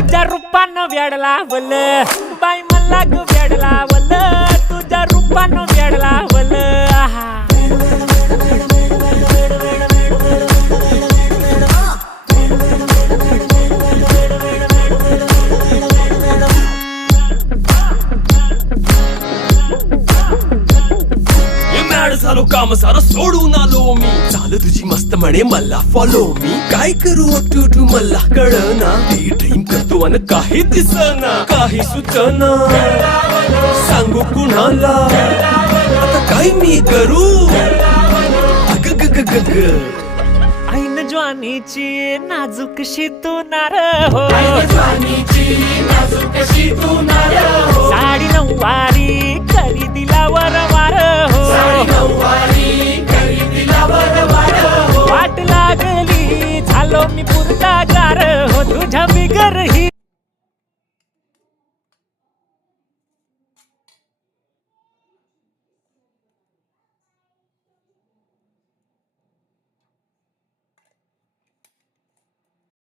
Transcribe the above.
तुझ्या रूपानं वेड लावल बाई मला ग वेड लावल तुझ्या रूपानं वेड लावल झालो काम सारं सोडून आलो मी चाल तुझी मस्त म्हणे मला फॉलो मी काय करू टू मला कळना ती ड्रीम करतो अन काही दिसना काही सुचना सांगू कुणाला आता काय मी करू अग ग ग ग ग ऐन ज्वानीची नाजूकशी तू नार हो साडी नऊवारी करी दिला वरवार हो वाट लागली झालो मी पुरता गार हो तुझ्या बिगर ही